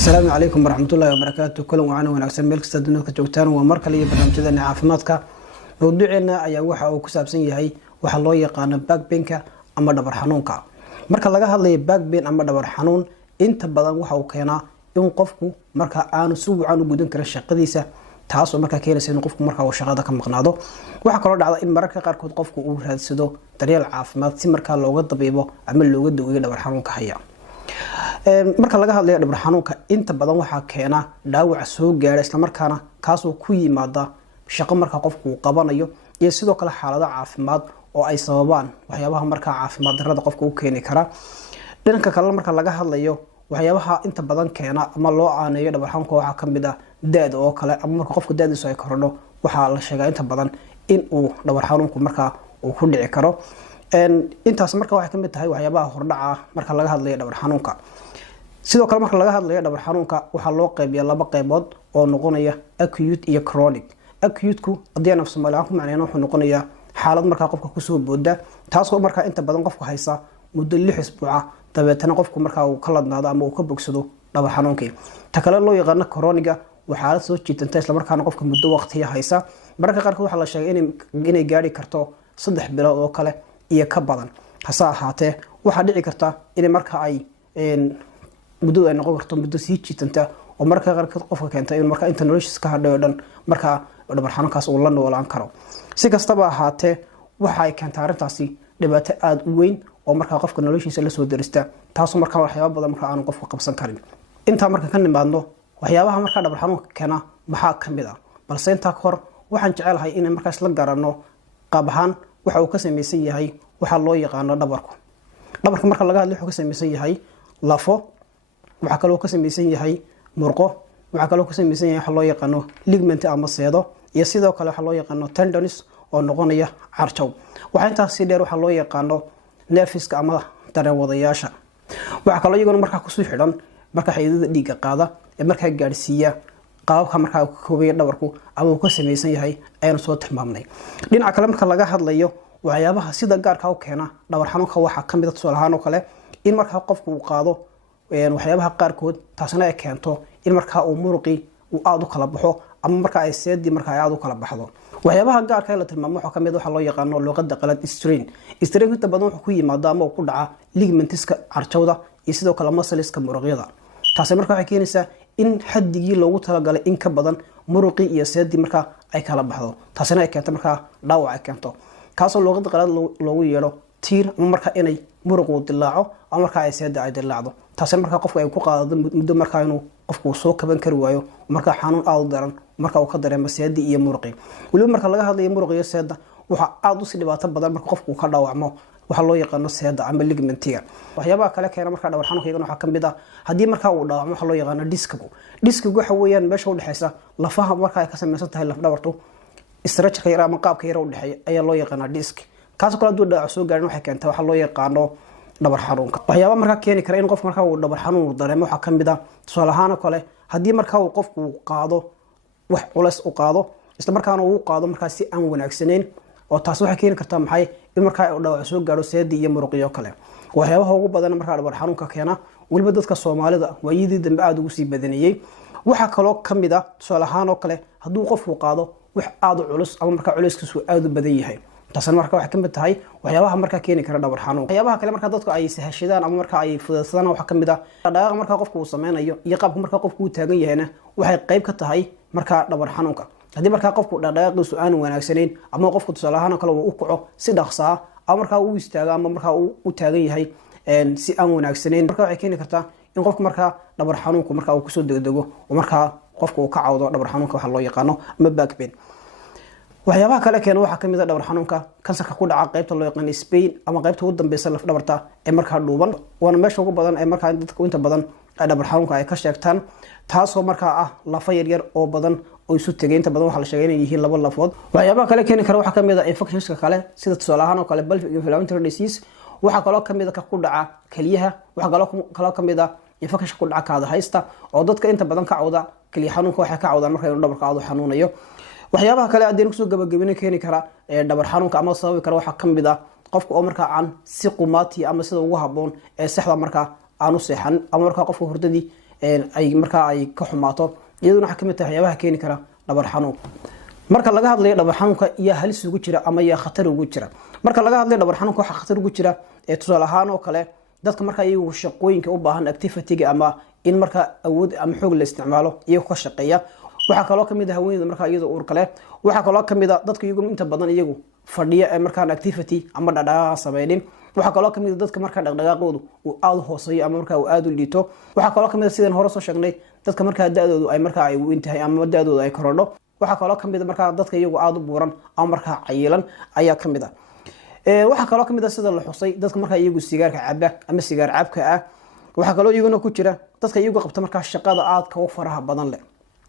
السلام عليكم ورحمة الله وبركاته. كل وعنا ونعسل ملك استدنوك جوتان ومركلي برنامجنا عافمادك. موضوعنا ayaa waxa uu ku saabsan yahay waxa loo yaqaan back pain-ka ama dhabar xanuunka. Marka laga hadlayo back pain ama dhabar xanuun inta badan waxa uu keenaa in qofku marka aanu si wacan u gudan karin shaqadiisa taas oo marka keenaysa in qofku marka uu shaqada ka maqnaado. Waxa kale oo dhacda in mararka qaarkood qofku uu raadsado daryeel caafimaad si marka looga dabiibo ama looga daweeyo dhabar xanuunka haya. marka laga hadlayo dhabar xanuunka inta badan waxa keena dhaawac soo gaaray isla markaana kaas oo ku yimaada shaqo marka qofku uu qabanayo iyo sidoo kale xaalado caafimaad oo ay sababaan waxyaabaha marka caafimaad darrada qofku u keeni kara. dhanka kale marka laga hadlayo waxyaabaha inta badan keena ama loo aaneeyo dhabar xanuunka waxa kamid ah daad oo kale ama marka qofku daadiisu ay korodho waxa la sheegaa inta badan in uu dhabar xanuunku marka uu ku dhici karo. intaas marka waxay kamid tahay waxyaabaha hordhaca marka laga hadlayo dhabar xanuunka. sidoo kale marka laga hadlayo dhabar xanuunka waxa loo qaybiyaa laba qaybood oo noqonaya acute iyo chronic. acute-ku hadii aan Soomaaliya ku macneeyno wuxuu noqonayaa xaalad marka qofka ku soo booda taas oo marka inta badan qofku haysa muddo 6 isbuuc dabeetana qofku marka uu ka ladnaado ama uu ka bogsado dhabar xanuunkii. ta kale loo yaqaan chronic-ga waxa la soo jiitanta isla markaana qofka muddo waqti haysa marka qaarkood waxa la sheegay inay gaari karto 3 bilood oo kale iyo ka badan. hasa ahaatee waxa dhici karta in marka ay muddo ay noqon karto muddo sii jiitanta oo marka qaarkood qofka keenta in marka inta noloshiisa ka hadhayo dhan marka dhabar xanuunkaas uu la noolaan karo. si kastaba ahaatee waxa ay keenta arintaasi dhibaato aad u weyn oo marka qofka noloshiisa la soo dirista taas oo marka waxyaabo badan marka aan qofku qabsan karin. inta marka ka nimaadno waxyaabaha marka dhabar xanuunka keena maxaa kamid ah balse inta hor waxaan jecelahay in markaas la garanno qaab ahaan waxa uu ka sameeysan yahay waxa loo yaqaan dhabarku. dhabarka marka laga hadlayo wuxuu ka sameeysan yahay lafo waxa kale oo ka sameeysan yahay murqo waxa kale oo ka sameeysan yahay waxa loo yaqaan ligament ama seedo iyo sidoo kale waxa loo yaqaan tendons oo noqonaya carjow. waxa intaas si dheer waxa loo yaqaan nerveska ama dareen wadayaasha. waxa kale oo iyaguna marka ku soo xidhan marka xididada dhiigga qaada ee marka gaarsiiya qaabka marka uu ka koobayo dhabarku ama uu ka sameeysan yahay ayaan soo tilmaamnay. dhinaca kale marka laga hadlayo waxyaabaha sida gaarka u keena dhabar xanuunka waxa kamid ah tusaalahaan oo kale in marka qofku uu qaado waxyaabaha qaarkood taasna ay keento in marka uu muruqi uu aad u kala baxo ama marka ay seedi marka ay aad u kala baxdo. waxyaabaha gaarka la tilmaamo waxa kamid waxa loo yaqaan luqadda qalad strain. strain inta badan wuxuu ku yimaada ama uu ku dhaca ligamentiska carjawda iyo sidoo kale muscleska muruqyada. taas marka waxay keenaysaa in xaddigii loogu talagalay in ka badan muruqi iyo seedi marka ay kala baxdo taasna ay keento marka dhaawac ay keento kaasoo luqadda qalad loogu yeero tiir ama marka inay muruqu dilaaco ama marka ay seedi ay dilaacdo taas marka qofku ay ku qaado muddo marka inuu qofku soo kaban kari waayo marka xanuun aad u daran marka uu ka dareemo seedi iyo muruqi. waliba marka laga hadlayo muruqi iyo seeda waxa aad u si dhibaato badan marka qofku ka dhaawacmo waxa loo yaqaan seeda ama ligamentiga. waxyaabaha kale keena marka dhabar xanuunka waxa kamid ah hadii marka uu dhaawacmo waxa loo yaqaan diskigu. diskigu waxa weeyaan meesha u dhaxaysa lafaha marka ay ka sameeysan tahay laf dhabartu structure yar ama qaabka yar u dhaxay ayaa loo yaqaan disk. kaas kala duwan dhaawac soo gaarin waxay keentaa waxa loo yaqaano dhabar xanuunka. waxyaabo marka keeni kara in qof marka uu dhabar xanuun dareemo waxa kamid ah tusaalahaan kale hadii marka uu qofku qaado wax culus u qaado isla markaana uu qaado marka si aan wanaagsaneyn oo taas waxay keeni kartaa maxay in marka uu dhaawac soo gaaro seedi iyo muruqyo kale. waxyaabaha ugu badan marka dhabar xanuunka keena waliba dadka Soomaalida waayidii dambe aad ugu sii badanayay. waxa kale oo kamid ah tusaalahaan kale haduu qofku qaado wax aad u culus ama marka culayskiisu aad u badan yahay taasna marka waxa kamid tahay waxyaabaha marka keeni kara dhabar xanuun. waxyaabaha kale marka dadku ay sahashadaan ama marka ay fududsadaan waxa kamid ah dhaqaaqa marka qofku uu sameeyo iyo qaabka marka qofku uu taagan yahayna waxay qayb ka tahay marka dhabar xanuunka. hadii marka qofku dhaqaaqiisu aan wanaagsaneyn ama qofku tusaalahaan kale uu kaco si dhaqso ah ama marka uu istaago ama marka uu taagan yahay si aan wanaagsaneyn marka waxay keeni kartaa in qofku marka dhabar xanuunku marka uu ku soo degdego oo marka qofku uu ka cawdo dhabar xanuunka waxa loo yaqaan ama back pain. waxyaabaha kale keena waxa kamid ah dhabar xanuunka kansarka ku dhaca qaybta loo yaqaan Spain ama qaybta ugu dambaysa laf dhabarta ee marka dhuuban wana meesha ugu badan ee marka dadku inta badan ay dhabar xanuunka ay ka sheegtaan taas oo marka ah lafa yar yar oo badan oo isu tagay inta badan waxa la sheegay inay yihiin laba lafood. waxyaabaha kale keeni kara waxa kamid ah infectionska kale sida tusaalahaan oo kale pelvic inflammatory disease. waxa kale oo kamid ah ku dhaca kaliyaha waxa kale oo kamid ah infection ku dhaca kaada haysta oo dadka inta badan ka cawda kaliya xanuunka waxa ka cawdaan marka uu dhabarka aad u xanuunayo. waxyaabaha kale aad ku soo gabagabina keeni kara dhabar xanuunka ama sababi kara waxa kamid ah qofka oo marka aan si qumaati ama sida ugu haboon ee saxda marka aanu seexan ama marka qofka hurdadii ay markaa ay ka xumaato iyaduna waxa kamid tahay waxyaabaha keeni kara dhabar xanuun. marka laga hadlayo dhabar xanuunka iyo halis ugu jira ama iyo khatar ugu jira, marka laga hadlayo dhabar xanuunka waxa khatar ugu jira tusaale ahaan oo kale dadka marka iyagu shaqooyinka u baahan activity ama in marka awood ama xoog la isticmaalo iyagu ka shaqeeya. waxa kaloo kamid ah haweeneyda marka iyadu uur kale, waxa kaloo kamid ah dadka iyagu inta badan iyagu fadhiya ee marka activity ama dhaqdhaqaaq sameeyeen. waxa kaloo kamid ah dadka marka dhaqdhaqaaqoodu uu aad u hooseeyo ama marka uu aad u liito. waxa kaloo kamid ah sidaan hore soo sheegnay dadka marka da'doodu ay marka ay u intahay ama da'doodu ay korodho. waxa kaloo kamid ah marka dadka iyagu aad u buuran ama marka cayilan ayaa kamid ah. waxa kaloo kamid ah sida la xusay dadka marka iyagu sigaarka caba ama sigaar cabka ah. waxa kaloo iyaguna ku jira dadka iyagu qabta marka shaqada aad ka faraha badan leh.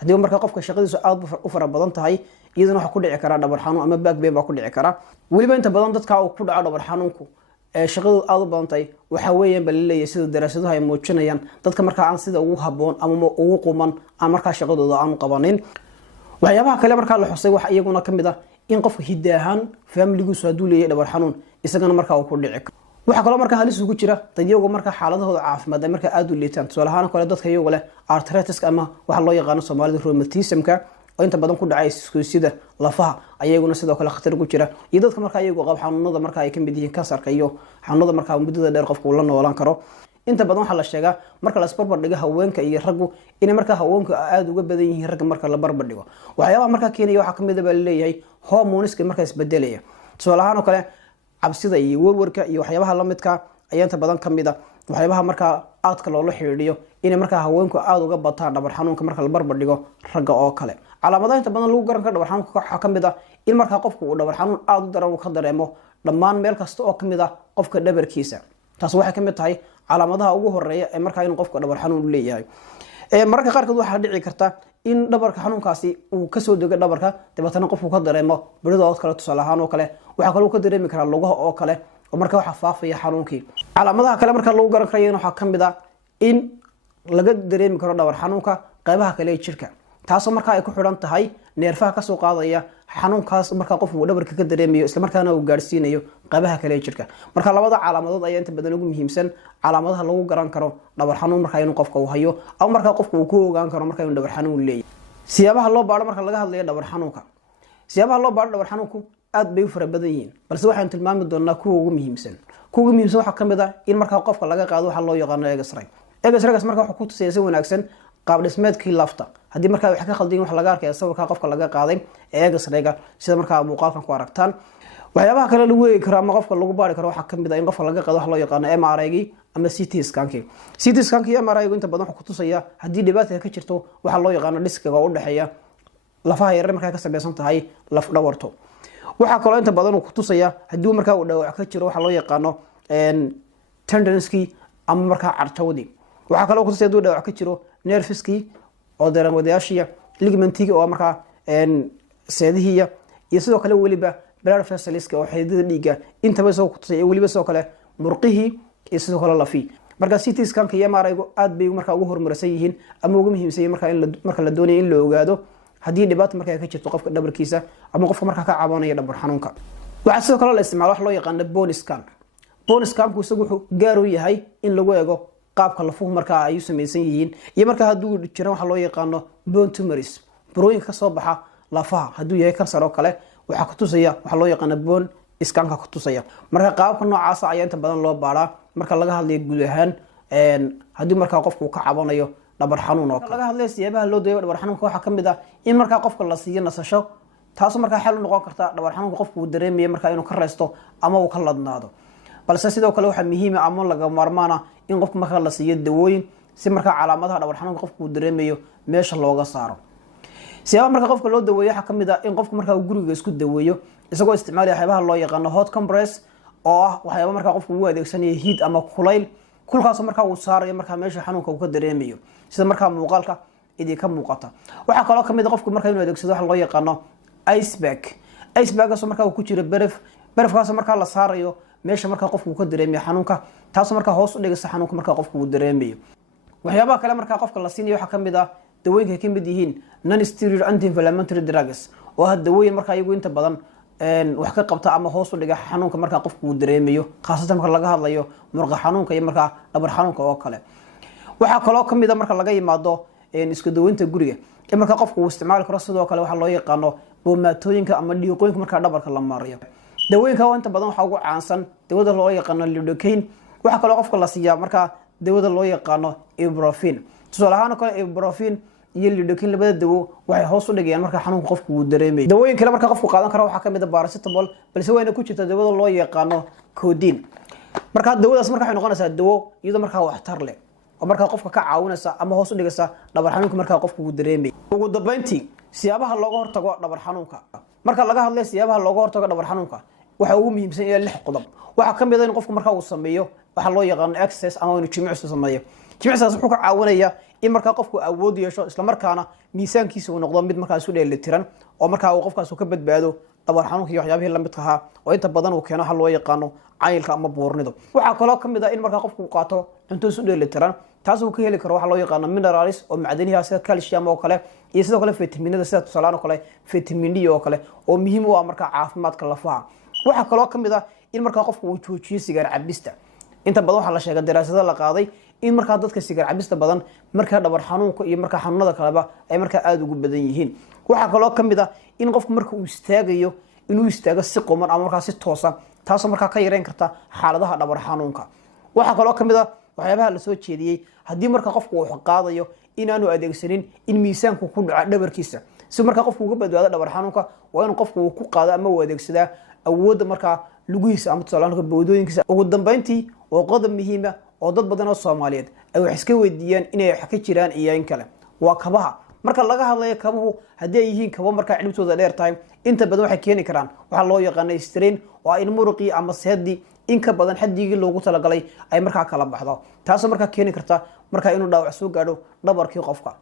hadii marka qofka shaqadiisu aad u fara badan tahay iyaduna waxa ku dhici kara dhabar xanuun ama back pain baa ku dhici kara. waliba inta badan dadka uu ku dhaco dhabar xanuunku shaqadu aad u badan tahay waxa weeyaan baleeyay sida daraasaduhu ay muujinayaan dadka marka aan sida ugu haboon ama ugu quman aan marka shaqadooda aan qabanin. waxyaabaha kale marka la xusay waxa iyaguna kamid ah in qofka hidaahan family-giisu haduu leeyahay dhabar xanuun isagana marka uu ku dhici karo. waxa kaloo marka halis ugu jira dad iyagu marka xaaladahooda caafimaad marka aad u liitaan. tusaale ahaan kale dadka iyagu leh arthritis ama waxa loo yaqaan Soomaalida rheumatism-ka oo inta badan ku dhacay iskuusida lafaha ayaguna sidoo kale khatar ugu jira. iyo dadka marka iyagu qab xanuunada marka ay kamid yihiin kansarka iyo xanuunada marka muddada dheer qofku la noolaan karo. inta badan waxa la sheegaa marka la isbarbar dhigo haweenka iyo raggu in marka haweenku aad uga badan yihiin ragga marka la barbar dhigo. waxyaabaha marka keenaya waxa kamid ah leeyahay hormoneska marka isbedelaya. tusaale ahaan kale cabsida iyo warwarka iyo waxyaabaha la midka ayaa inta badan kamid ah waxyaabaha marka aadka loo xiriiriyo in marka haweenku aad uga bataan dhabar xanuunka marka la barbar dhigo ragga oo kale. calaamadaha inta badan lagu garan karo dhabar xanuunka waxa kamid ah in marka qofku uu dhabar xanuun aad u daran uu ka dareemo dhammaan meel kasta oo kamid ah qofka dhabarkiisa. taas waxay kamid tahay calaamadaha ugu horeeya ee marka in qofka dhabar xanuun leeyahay. marka qaarkood waxa dhici karta in dhabarka xanuunkaasi uu ka soo dego dhabarka dabeetana qofku ka dareemo birida oo kale. tusaale ahaan oo kale waxa kale uu ka dareemi karaa lugaha oo kale oo marka waxa faafaya xanuunkii. calaamadaha kale marka lagu garan karayo waxa kamid ah in laga dareemi karo dhabar xanuunka qaybaha kale ee jirka, taasoo marka ay ku xiran tahay neerfaha ka soo qaadaya xanuunkaas marka qofku uu dhabarka ka dareemayo isla markaana uu gaarsiinayo qaybaha kale ee jirka. marka labada calaamadood ayaa inta badan ugu muhiimsan calaamadaha lagu garan karo dhabar xanuun marka inuu qofka uu hayo ama marka qofku uu ku ogaan karo marka inuu dhabar xanuun leeyahay. siyaabaha loo baaro marka laga hadlayo dhabar xanuunka, siyaabaha loo baaro dhabar xanuunku aad bay u fara badan yihiin, balse waxaan tilmaami doonaa kuwa ugu muhiimsan. kuwa ugu muhiimsan waxa kamid ah in marka qofka laga qaado waxa loo yaqaan X-ray. X-raygaas marka waxa ku tusaya si wanaagsan qaab dhismeedkii lafta. hadii marka wax ka khaldin wax laga arkay sawirka qofka laga qaaday ee X-rayga sida marka muuqaalkan ku aragtaan. waxyaabaha kale lagu weegi karo ama qofka lagu baari karo waxa kamid ah in qofka laga qaado wax loo yaqaan MRI-gi ama CT scan-ki. CT scan-ki iyo MRI-gu inta badan waxa ku tusaya hadii dhibaato ka jirto waxa loo yaqaan diskiga u dhaxeeya lafaha yar marka ka samaysan tahay laf dhawarto. waxa kale inta badan ku tusaya hadii marka uu dhaawac ka jiro waxa loo yaqaan tendonski ama marka cartawdi. waxa kale ku tusaya hadii dhaawac ka jiro nerveski oo daran wadaashiya ligamentiga oo marka seedihiya iyo sidoo kale waliba blood vessels oo xididada dhiiga intaba soo ku tusay waliba soo kale murqihi iyo sidoo kale lafi. marka CT scan-ka iyo MRI-gu aad bay marka ugu horumarsan yihiin ama ugu muhiimsan yihiin marka la doonayo in la ogaado hadii dhibaato marka ka jirto qofka dhabarkiisa ama qofka marka ka cabanaya dhabar xanuunka. waxa sidoo kale la isticmaalo wax loo yaqaan bone scan. bone scan-ku wuxuu gaar u yahay in lagu eego qaabka lafuhu marka ay u samaysan yihiin iyo marka haduu jiro waxa loo yaqaan bone tumors burooyinka ka soo baxa lafaha haduu yahay kansar oo kale waxa ku tusaya waxa loo yaqaan bone scan-ka ku tusaya. marka qaabka noocaas ah ayaa inta badan loo baaraa marka laga hadlayo guud ahaan hadii marka qofku ka cabanayo dhabar xanuun oo kale. laga hadlayo siyaabaha loo daweeyo dhabar xanuunka waxa kamid ah in marka qofka la siiyo nasasho, taasoo marka xal u noqon karta dhabar xanuunka qofku uu dareemayo marka inuu ka reesto ama uu ka ladnaado. balse sidoo kale waxa muhiim ah ama laga maarmaan ah in qofka marka la siiyo dawooyin si marka calaamadaha dhabar xanuunka qofku uu dareemayo meesha looga saaro. siyaabaha marka qofka loo daweeyo waxa kamid ah in qofka marka uu guriga isku daweeyo isagoo isticmaalaya waxyaabaha loo yaqaan hot compress oo ah waxyaabo marka qofku uu adeegsanayo heat ama kulayl kulkaas marka uu saarayo marka meesha xanuunka uu ka dareemayo sida marka muuqaalka idin ka muuqata. waxa kale oo kamid ah qofku marka inuu adeegsado wax loo yaqaan ice bag. ice bag-gaas marka uu ku jiro barafkaas marka la saarayo meesha marka qofku uu ka dareemayo xanuunka, taas marka hoos u dhigaysa xanuunka marka qofku uu dareemayo. waxyaabaha kale marka qofka la siinayo waxa kamid ah dawooyinka kamid yihiin non steroid anti-inflammatory drugs oo dawooyin marka iyagu inta badan wax ka qabta ama hoos u dhiga xanuunka marka qofku uu dareemayo khaasatan marka laga hadlayo murqa xanuunka iyo marka dhabar xanuunka oo kale. waxa kaloo kamid ah marka laga yimaado isku daweynta guriga in marka qofku uu isticmaali karo sidoo kale waxa loo yaqaano boomaatooyinka ama dhiiqooyinka marka dhabarka la mariyo dawooyinka inta badan waxa ugu caansan dawada loo yaqaano lidocaine waxa kaloo qofka la siiyaa marka dawada loo yaqaano ibuprofen tusaale ahaan kale ibuprofen iyo lidocaine labada dawo waxay hoos u dhigayaan marka xanuunka qofku uu dareemayo dawooyin kale marka qofku qaadan karo waxa kamid ah paracetamol balse wayna ku jirtaa dawada loo yaqaano codeine marka dawadaas marka waxay noqonaysaa dawo iyadoo marka waxtar leh oo marka qofka ka caawinaysa ama hoos u dhigaysa dhabar xanuunka marka qofku uu dareemayo ugu dambeyntii siyaabaha looga hortago dhabar xanuunka marka laga hadlayo siyaabaha looga hortago dhabar xanuunka waxa ugu muhiimsan ee 6 qodob waxa kamid ah in qofku marka uu sameeyo waxa loo yaqaan exercise ama inuu jimicsi sameeyo jimicsigaas wuxuu ka caawinayaa in marka qofku awood yeesho isla markaana miisaankiisa uu noqdo mid marka isu dheelitiran oo marka uu qofkaas ka badbaado dhabar xanuunka iyo waxyaabaha la midka ah oo inta badan uu keeno waxa loo yaqaano cayilka ama buurnido waxa kaloo kamid ah in marka qofku qaato cunto isu dheelitiran taas uu ka heli karo waxa loo yaqaano minerals oo macdaniyaha sida calcium oo kale iyo sidoo kale fitamiinada sida tusaale kale vitamin D oo kale oo muhiim u ah marka caafimaadka lafaha waxa kaloo kamid ah in marka qofku uu joojiyo sigaar cabista inta badan waxa la sheegay daraasado la qaaday in marka dadka sigaar cabista badan marka dhabar xanuunka iyo marka xanuunada kaleba ay marka aad ugu badan yihiin waxa kaloo kamid ah in qofku marka uu istaagayo inuu istaago si qoman ama marka si toosan taasoo marka ka yareyn karta xaaladaha dhabar xanuunka waxa kaloo kamid ah waxyaabaha la soo jeediyay hadii marka qofku uu qaadayo inaanu adeegsanin in miisaanku ku dhaco dhabarkiisa si marka qofku uga badbaado dhabar xanuunka waa in qofku uu ku qaado ama uu adeegsada awoodda marka lugihiisa ama tusaale boodooyinkiisa ugu dambeyntii oo qodob muhiim ah oo dad badan oo Soomaaliyeed ay wax iska weydiiyaan inay wax ka jiraan iyo in kale waa kabaha marka laga hadlayo kabuhu hadii ay yihiin kabo marka cilmtooda dheer tahay inta badan waxay keeni karaan waxa loo yaqaan strain oo in muruqi ama seedi in ka badan xaddigii loogu talagalay ay marka kala baxdo taasoo marka keeni karta marka inuu dhaawac soo gaadho dhabarkii qofka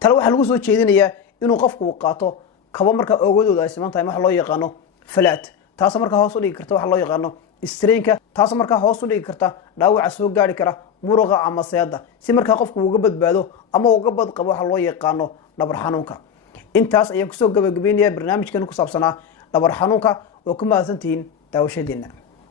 tal waxa lagu soo jeedinayaa inuu qofku qaato kabo marka ogodooda ay siman tahay waxa loo yaqaano flat taasoo marka hoos u dhigi karta waxa loo yaqaano strainka taasoo marka hoos u dhigi karta dhaawac soo gaari kara muruqa ama seeda si marka qofku uga badbaado ama uga bad qabo waxa loo yaqaano dhabar xanuunka intaas ayaan kusoo gabagabeynaya barnaamijkan ku saabsanaa dhabar xanuunka oo ku mahadsantihiin daawashadiina